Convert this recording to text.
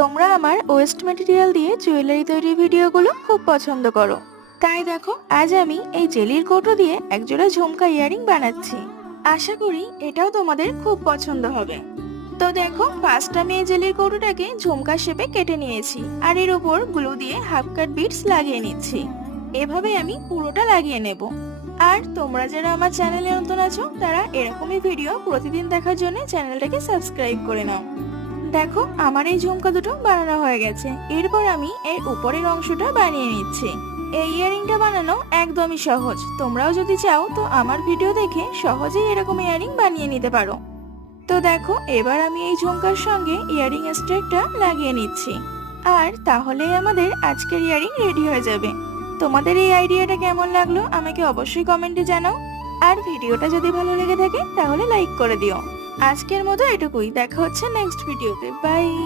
তোমরা আমার West material দিয়ে জুয়েলারি তৈরির ভিডিওগুলো খুব পছন্দ করো, তাই দেখো আজ আমি এই জেলির কৌটো দিয়ে একজোড়া ঝুমকা ইয়ারিং বানাচ্ছি। আশা করি এটাও তোমাদের খুব পছন্দ হবে। তো দেখো, ফার্স্ট আমি এই জেলির কৌটোটাকে ঝুমকা শেপে কেটে নিয়েছি আর এর উপর গ্লু দিয়ে হাফ কাট বিটস লাগিয়ে নিচ্ছি। এভাবে আমি পুরোটা লাগিয়ে নেব। আর তোমরা যারা আমার চ্যানেলে নতুন আছো তারা এরকমই ভিডিও প্রতিদিন দেখার জন্য চ্যানেলটাকে সাবস্ক্রাইব করে নাও। দেখো, আমার এই ঝুমকা দুটো বানানো হয়ে গেছে। এরপর আমি এর উপরের অংশটা বানিয়ে নিচ্ছি। এই ইয়ারিংটা বানানো একদমই সহজ। তোমরাও যদি চাও তো আমার ভিডিও দেখে সহজেই এরকম ইয়ারিং বানিয়ে নিতে পারো। তো দেখো, এবার আমি এই ঝুমকার সঙ্গে ইয়ারিং স্ট্রাকটা লাগিয়ে নিচ্ছি। আর তাহলেই আমাদের আজকের ইয়ারিং রেডি হয়ে যাবে। তোমাদের এই আইডিয়াটা কেমন লাগলো আমাকে অবশ্যই কমেন্টে জানাও। আর ভিডিওটা যদি ভালো লেগে থাকে তাহলে লাইক করে দিও। আজকের মতো এটুকুই, দেখা হচ্ছে নেক্সট ভিডিওতে। বাই।